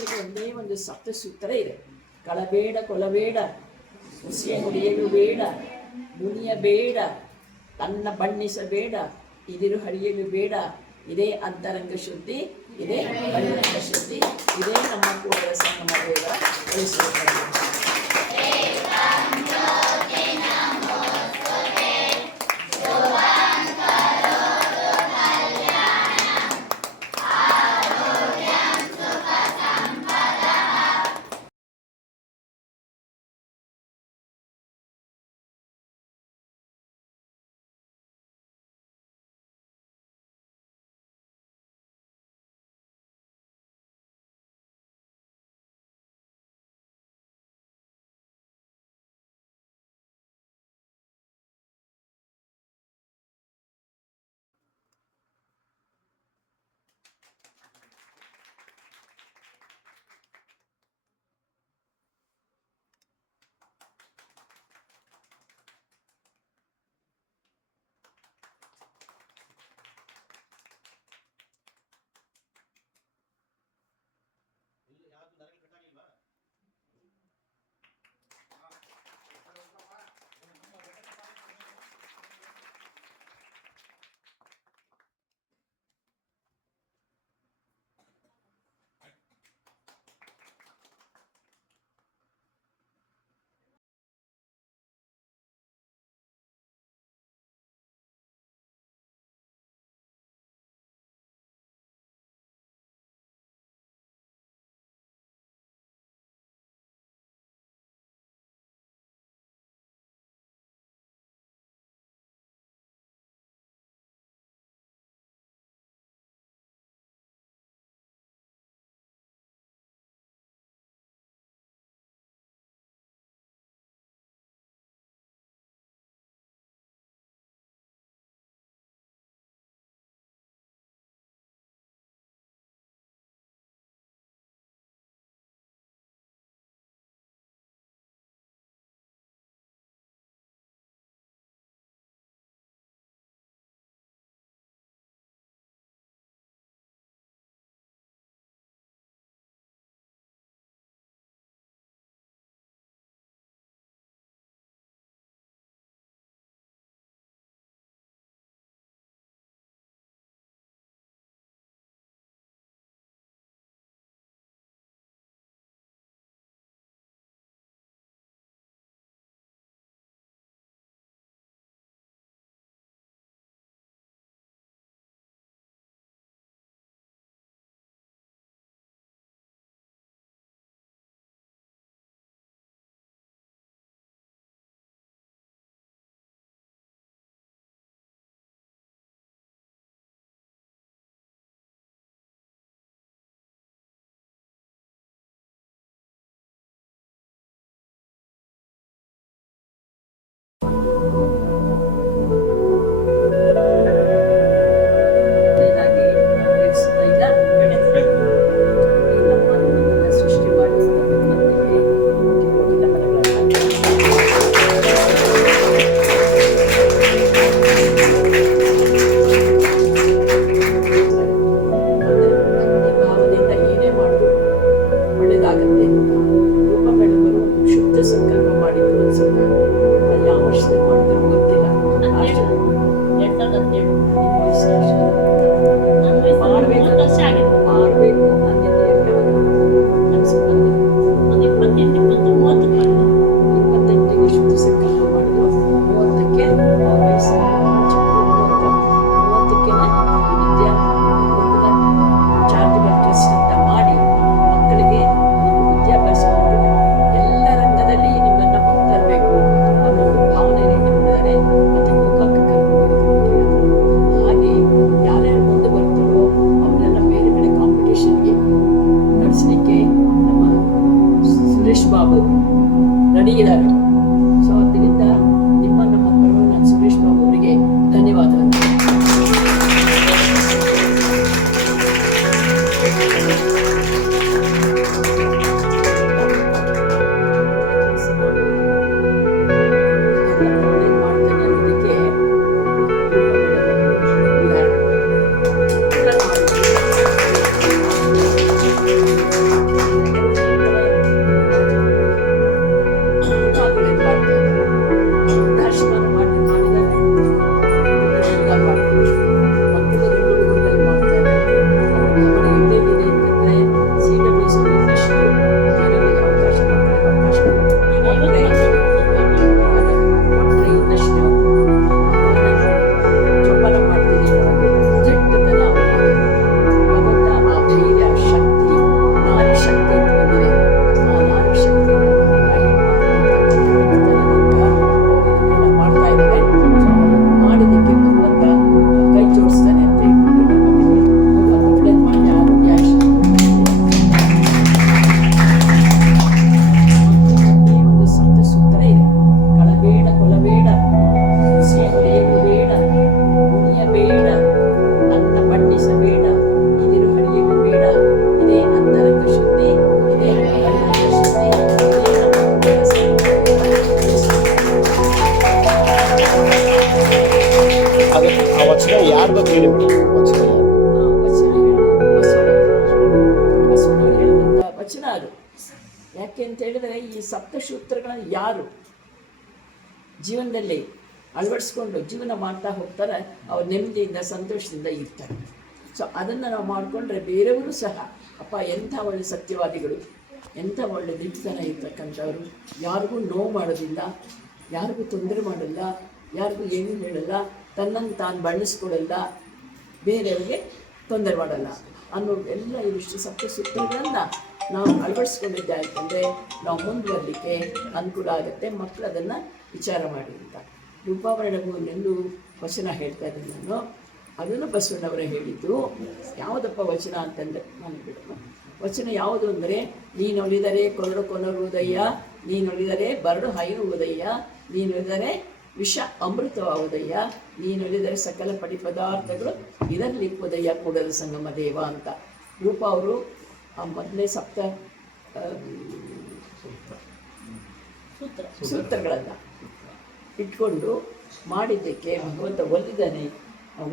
ಮಕ್ಕಳಿಗೆ ಒಂದೇ ಒಂದು ಸಪ್ತ ಸೂತ್ರ ಇದೆ. ಕಳಬೇಡ, ಕೊಲಬೇಡ, ಹುಸಿಯ ನುಡಿಯಲು ಬೇಡ, ಮುನಿಯ ಬೇಡ, ತನ್ನ ಬಣ್ಣಿಸಬೇಡ, ಇದಿರು ಹರಿಯಲು ಬೇಡ. ಇದೇ ಅಂತರಂಗ ಶುದ್ಧಿ, ಇದೇ ಬಹಿರಂಗ ಶುದ್ಧಿ, ಇದೇ ನಮ್ಮ ಕೂಡಲ ಸಂಗಮ ಬೇಡ ಉಳಿಸುತ್ತದೆ. ಅದು. ಯಾಕೆ ಅಂತ ಹೇಳಿದರೆ ಈ ಸಪ್ತಸೂತ್ರಗಳನ್ನು ಯಾರು ಜೀವನದಲ್ಲಿ ಅಳವಡಿಸ್ಕೊಂಡು ಜೀವನ ಮಾಡ್ತಾ ಹೋಗ್ತಾರೆ ಅವ್ರು ನೆಮ್ಮದಿಯಿಂದ ಸಂತೋಷದಿಂದ ಇರ್ತಾರೆ. ಸೊ ಅದನ್ನು ನಾವು ಮಾಡಿಕೊಂಡ್ರೆ ಬೇರೆಯವರು ಸಹ ಅಪ್ಪ ಎಂಥ ಒಳ್ಳೆ ಸತ್ಯವಾದಿಗಳು, ಎಂಥ ಒಳ್ಳೆ ದಿಟ್ಟತನ ಇರ್ತಕ್ಕಂಥವ್ರು, ಯಾರಿಗೂ ನೋವು ಮಾಡೋದಿಲ್ಲ, ಯಾರಿಗೂ ತೊಂದರೆ ಮಾಡಲ್ಲ, ಯಾರಿಗೂ ಏನೂ ಹೇಳಲ್ಲ, ತನ್ನನ್ನು ತಾನು ಬಣ್ಣಿಸ್ಕೊಡಲ್ಲ, ಬೇರೆಯವ್ರಿಗೆ ತೊಂದರೆ ಮಾಡಲ್ಲ ಅನ್ನೋ ಎಲ್ಲ ಇವಿಷ್ಟು ಸಪ್ತಸೂತ್ರಗಳನ್ನು ನಾವು ಅಳವಡಿಸ್ಕೊಂಡಿದ್ದೆ ಯಾಕಂದರೆ ನಾವು ಮುಂದುವರಲಿಕ್ಕೆ ಅನುಕೂಲ ಆಗುತ್ತೆ. ಮಕ್ಕಳು ಅದನ್ನು ವಿಚಾರ ಮಾಡಿ ಅಂತ ರೂಪಾವರಣೆಲ್ಲೂ ವಚನ ಹೇಳ್ತಾ ಇದ್ದೀನಿ ನಾನು. ಅದನ್ನು ಬಸವಣ್ಣವರೇ ಹೇಳಿದ್ದು. ಯಾವುದಪ್ಪ ವಚನ ಅಂತಂದರೆ ನಾನು ಬಿಡಮ್ಮ, ವಚನ ಯಾವುದು ಅಂದರೆ ನೀನೊಲಿದರೆ ಕೊನರುವುದಯ್ಯ, ನೀನೊಲಿದರೆ ಬರಡು ಹೈನುವುದಯ್ಯ, ನೀನೊಲಿದರೆ ವಿಷ ಅಮೃತವಾಗುವುದಯ್ಯ, ನೀನೊಲಿದರೆ ಸಕಲ ಪಡಿ ಪದಾರ್ಥಗಳು ಇದರಲ್ಲಿಪ್ಪುದಯ್ಯ ಕೂಡಲ ಸಂಗಮ ದೇವ ಅಂತ ರೂಪ ಅವರು ಆ ಮೊದಲನೇ ಸೂತ್ರಗಳನ್ನು ಇಟ್ಕೊಂಡು ಮಾಡಿದ್ದಕ್ಕೆ ಭಗವಂತ ಒಲಿದಾನೆ.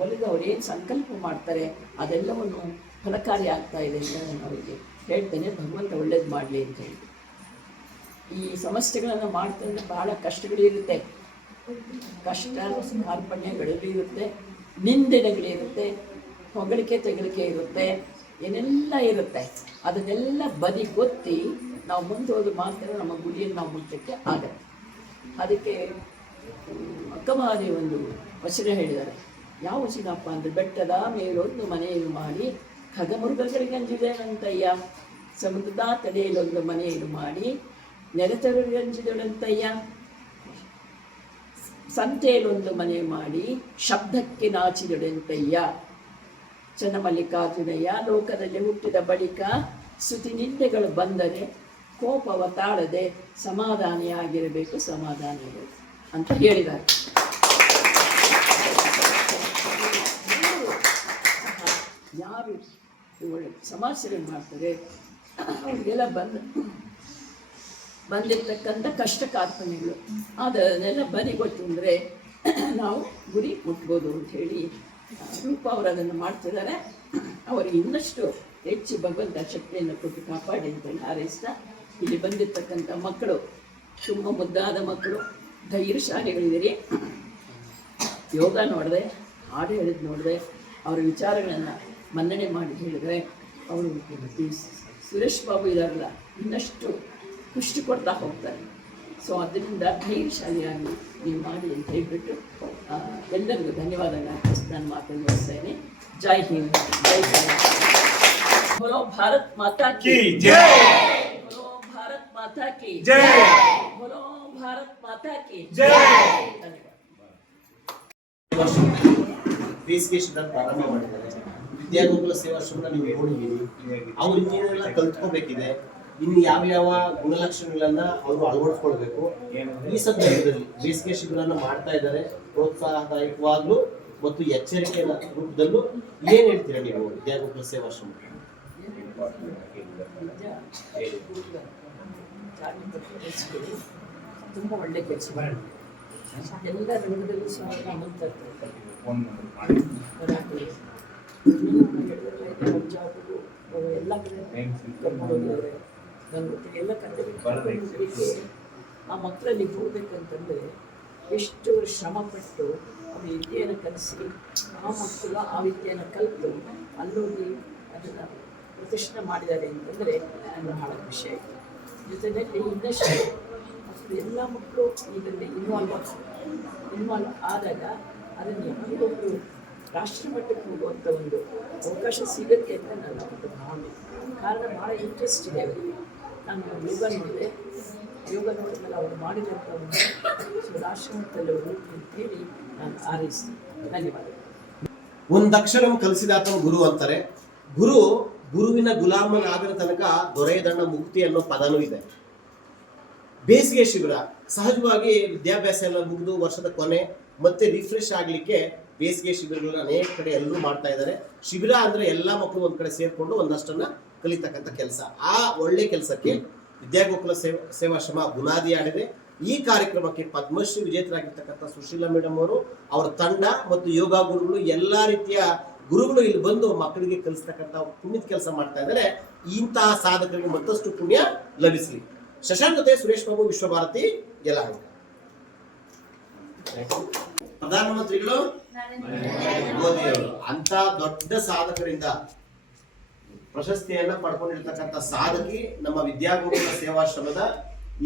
ಒಲಿದವ್ರು ಏನು ಸಂಕಲ್ಪ ಮಾಡ್ತಾರೆ ಅದೆಲ್ಲವನ್ನು ಫಲಕಾರಿ ಆಗ್ತಾ ಇದೆ ಅಂತ ನಾನು ಅವರಿಗೆ ಹೇಳ್ತೇನೆ. ಭಗವಂತ ಒಳ್ಳೇದು ಮಾಡಲಿ ಅಂತ ಹೇಳಿ. ಈ ಸಮಸ್ಯೆಗಳನ್ನು ಮಾಡ್ತಂದ್ರೆ ಬಹಳ ಕಷ್ಟಗಳಿರುತ್ತೆ, ಕಷ್ಟ ಕಾರ್ಪಣ್ಯಗಳಲ್ಲಿ ಇರುತ್ತೆ, ನಿಂದನೆಗಳಿರುತ್ತೆ, ಹೊಗಳಿಕೆ ತೆಗಳಿಕೆ ಇರುತ್ತೆ, ಏನೆಲ್ಲ ಇರುತ್ತೆ. ಅದನ್ನೆಲ್ಲ ಬದಿಗೊತ್ತಿ ನಾವು ಮುಂದೆ ಹೋದ ಮಾತ್ರ ನಮ್ಮ ಗುರಿಯನ್ನು ನಾವು ಮುಟ್ಟಕ್ಕೆ ಆಗತ್ತೆ. ಅದಕ್ಕೆ ಅಕ್ಕಮಹಾದೇವಿ ಒಂದು ವಚನ ಹೇಳಿದ್ದಾರೆ. ಯಾವ ವಚನಪ್ಪ ಅಂದರೆ ಬೆಟ್ಟದ ಮೇಲೊಂದು ಮನೆಯನ್ನು ಮಾಡಿ ಖಗಮೃಗಗಳಿಗಂಜಿದೆನಂತಯ್ಯ, ಸಮುದ್ರದ ತಡೆಯಲೊಂದು ಮನೆಯನ್ನು ಮಾಡಿ ನೆರೆತವರಿಗಂಜಿದಳಂತಯ್ಯ, ಸಂತೆಯಲ್ಲೊಂದು ಮನೆ ಮಾಡಿ ಶಬ್ದಕ್ಕೆ ನಾಚಿದಳೆಂತಯ್ಯ, ಚನ್ನಮಲ್ಲಿಕಾರ್ಜುನಯ್ಯ ಲೋಕದಲ್ಲಿ ಹುಟ್ಟಿದ ಬಳಿಕ ಸ್ತುತಿ ನಿಂದೆಗಳು ಬಂದರೆ ಕೋಪವ ತಾಳದೆ ಸಮಾಧಾನಿಯಾಗಿರಬೇಕು, ಸಮಾಧಾನಿಗಳು ಅಂತ ಹೇಳಿದ್ದಾರೆ. ಯಾರು ಸಮಾಜ ಸೇವೆ ಮಾಡ್ತಾರೆ ಅವ್ರಿಗೆಲ್ಲ ಬಂದಿರ್ತಕ್ಕಂಥ ಕಷ್ಟ ಕಾರ್ಪಣ್ಯಗಳು ಅದನ್ನೆಲ್ಲ ಬದಿಗೊಟ್ಟು ಅಂದರೆ ನಾವು ಗುರಿ ಮುಟ್ಬೋದು ಅಂಥೇಳಿ ರೂಪ ಅವರು ಅದನ್ನು ಮಾಡ್ತಿದ್ದಾರೆ. ಅವರಿಗೆ ಇನ್ನಷ್ಟು ಹೆಚ್ಚು ಭಗವಂತ ಶಕ್ತಿಯನ್ನು ಕೊಟ್ಟು ಕಾಪಾಡಿ ಅಂತ ಹಾರೈಸ್ತಾ, ಇಲ್ಲಿ ಬಂದಿರ್ತಕ್ಕಂಥ ಮಕ್ಕಳು ತುಂಬ ಮುದ್ದಾದ ಮಕ್ಕಳು, ಧೈರ್ಯಶಾಲಿಗಳಿದ್ದೀರಿ. ಯೋಗ ನೋಡಿದೆ, ಹಾಡು ಹೇಳಿದ್ದು ನೋಡಿದೆ, ಅವರ ವಿಚಾರಗಳನ್ನು ಮನ್ನಣೆ ಮಾಡಿ ಹೇಳಿದರೆ ಅವರು ಈ ಸುರೇಶ್ ಬಾಬು ಇದಾರಲ್ಲ ಇನ್ನಷ್ಟು ಪುಷ್ಟಿ ಕೊಡ್ತಾ ಹೋಗ್ತಾರೆ. ಸೊ ಅದರಿಂದ ಧೈರ್ಯಶಾಲಿಯಾಗಿ ನೀವು ಮಾಡಿ ಅಂತ ಹೇಳಿಬಿಟ್ಟು ಎಲ್ಲರಿಗೂ ಧನ್ಯವಾದಗಳನ್ನ ಅರ್ಪಿಸಿ ನಾನು ಮಾತನ್ನು ಮುಗಿಸ್ತೇನೆ. ಜೈ ಹಿಂದ್, ಜೈ ಕರ್ನಾಟಕ. बोलो भारत माता की जय, बोलो भारत माता की जय, बोलो भारत माता की जय. ಬೇಸಿಗೆ ಶಿಬಿರ ಪ್ರಾರಂಭ ಮಾಡಿದ್ದಾರೆ. ವಿದ್ಯಾಗೋಕುಲ ಸೇವಾಶ್ರಮ ನೀವು ನೋಡಿದ್ದೀರಿ. ಅವ್ರು ಇನ್ನೇನೆಲ್ಲ ಕಲ್ತ್ಕೋಬೇಕಿದೆ, ಇನ್ನು ಯಾವ ಗುಣಲಕ್ಷಣಗಳನ್ನ ಅವರು ಅಳವಡಿಸ್ಕೊಳ್ಬೇಕು. ಈ ಸಂದರ್ಭದಲ್ಲಿ ಬೇಸಿಗೆ ಶಿಬಿರನ ಮಾಡ್ತಾ ಇದ್ದಾರೆ. ಪ್ರೋತ್ಸಾಹದಾಯಕವಾಗ್ಲೂ ಮತ್ತು ಎಚ್ಚರಿಕೆಯ ರೂಪದಲ್ಲೂ ಏನ್ ಹೇಳ್ತೀರಾ ನೀವು ವಿದ್ಯಾಗೋಕುಲ ಸೇವಾಶ್ರಮ? ತುಂಬ ಒಳ್ಳೆ ಕೆಲಸ ಎಲ್ಲ ರಂಗದಲ್ಲೂ ಸಹ ಎಲ್ಲ ಎಲ್ಲ ಕರ್ತವ್ಯ ಆ ಮಕ್ಕಳಲ್ಲಿ ಹೋಗ್ಬೇಕಂತಂದರೆ ಎಷ್ಟು ಶ್ರಮಪಟ್ಟು ಅವ್ರ ವಿದ್ಯೆಯನ್ನು ಕಲಿಸಿ ಆ ಮಕ್ಕಳು ಆ ವಿದ್ಯೆಯನ್ನು ಕಲಿತು ಅಲ್ಲೋಗಿ ಅದನ್ನು ಪ್ರದರ್ಶನ ಮಾಡಿದ್ದಾರೆ ಅಂತಂದರೆ ನನಗೆ ಬಹಳ ಖುಷಿ ಆಯಿತು. ಜೊತೆಯಲ್ಲಿ ಇನ್ನಷ್ಟು ಎಲ್ಲ ಮಕ್ಕಳು ಇದರಲ್ಲಿ ಇನ್ವಾಲ್ವ್ ಆದಾಗ ಅದನ್ನು ಯಾರಿಗೊಬ್ಬರು ರಾಷ್ಟ್ರ ಮಟ್ಟಕ್ಕೆ ಹೋಗುವಂಥ ಒಂದು ಅವಕಾಶ ಸಿಗುತ್ತೆ ಅಂತ ನನ್ನ ಒಂದು ಭಾವನೆ. ಕಾರಣ ಭಾಳ ಇಂಟ್ರೆಸ್ಟ್ ಇದೆ ಅವರಿಗೆ. ನಾನು ಯೋಗ ನೋಡಿದೆ, ಯೋಗ ನೋಡಿದ್ಮೇಲೆ ಅವರು ಮಾಡಿದಂಥ ಒಂದು ರಾಷ್ಟ್ರ ಮಟ್ಟದಲ್ಲಿ ಹೋಗಿ ಅಂತೇಳಿ ನಾನು ಹಾರೈಸ್ತೀನಿ. ಧನ್ಯವಾದಗಳು. ಒಂದಕ್ಷರಂ ಕಲಿಸಿದಾತನು ಗುರು ಅಂತಾರೆ. ಗುರುವಿನ ಗುಲಾಮನಾಗದ ತನಕ ದೊರೆಯದಣ್ಣ ಮುಕ್ತಿ ಅನ್ನೋ ಪದನೂ ಇದೆ. ಬೇಸಿಗೆ ಶಿಬಿರ ಸಹಜವಾಗಿ ವಿದ್ಯಾಭ್ಯಾಸ ಎಲ್ಲ ಮುಗಿದು ವರ್ಷದ ಕೊನೆ ಮತ್ತೆ ರಿಫ್ರೆಶ್ ಆಗ್ಲಿಕ್ಕೆ ಬೇಸಿಗೆ ಶಿಬಿರಗಳನ್ನ ಅನೇಕ ಕಡೆ ಎಲ್ಲರೂ ಮಾಡ್ತಾ ಇದ್ದಾರೆ. ಶಿಬಿರ ಅಂದ್ರೆ ಎಲ್ಲಾ ಮಕ್ಕಳು ಒಂದ್ ಕಡೆ ಸೇರ್ಕೊಂಡು ಒಂದಷ್ಟನ್ನ ಕಲಿತಕ್ಕಂಥ ಕೆಲಸ. ಆ ಒಳ್ಳೆ ಕೆಲಸಕ್ಕೆ ವಿದ್ಯಾಗೋಕುಲ ಸೇವಾಶ್ರಮ ಬುನಾದಿ ಆಡಿದೆ. ಈ ಕಾರ್ಯಕ್ರಮಕ್ಕೆ ಪದ್ಮಶ್ರೀ ವಿಜೇತರಾಗಿರ್ತಕ್ಕಂಥ ಸುಶೀಲಾ ಮೇಡಮ್ ಅವರು, ಅವರ ತಂಡ ಮತ್ತು ಯೋಗ ಗುರುಗಳು ಎಲ್ಲಾ ರೀತಿಯ ಗುರುಗಳು ಇಲ್ಲಿ ಬಂದು ಮಕ್ಕಳಿಗೆ ಕಲಿಸ್ತಕ್ಕಂಥ ಪುಣ್ಯದ ಕೆಲಸ ಮಾಡ್ತಾ ಇದ್ದಾರೆ. ಇಂತಹ ಸಾಧಕರಿಗೆ ಮತ್ತಷ್ಟು ಪುಣ್ಯ ಲಭಿಸಲಿ. ಶಶಾಂಕ್ ಜೊತೆ ಸುರೇಶ್ ಬಾಬು, ವಿಶ್ವಭಾರತಿ, ಯಲಹಂಕ. ಪ್ರಧಾನಮಂತ್ರಿಗಳು ಮೋದಿಯವರು ಅಂತ ದೊಡ್ಡ ಸಾಧಕರಿಂದ ಪ್ರಶಸ್ತಿಯನ್ನ ಪಡ್ಕೊಂಡಿರ್ತಕ್ಕಂಥ ಸಾಧಕಿ ನಮ್ಮ ವಿದ್ಯಾಗುರುಗಳ ಸೇವಾಶ್ರಮದ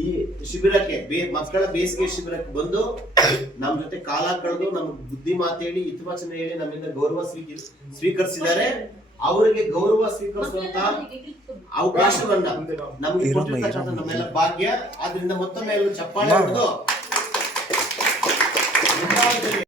ಈ ಶಿಬಿರಕ್ಕೆ ಮಕ್ಕಳ ಬೇಸಿಗೆ ಶಿಬಿರಕ್ಕೆ ಬಂದು ನಮ್ಮ ಜೊತೆ ಕಾಲ ಕಳೆದು ನಮ್ಗೆ ಬುದ್ಧಿ ಮಾತೇಳಿ ಹಿತವಚನ ಹೇಳಿ ನಮ್ಮಿಂದ ಗೌರವ ಸ್ವೀಕರಿಸಿದ್ದಾರೆ. ಅವರಿಗೆ ಗೌರವ ಸ್ವೀಕರಿಸುವಂತ ಅವಕಾಶವನ್ನ ನಮ್ಗೆ ಕೊಟ್ಟಿರ್ತಕ್ಕಂಥ ನಮ್ಮೆಲ್ಲ ಭಾಗ್ಯ. ಆದ್ರಿಂದ ಮತ್ತೊಮ್ಮೆ ಚಪ್ಪಾಳೆ ಹೊಡೆದು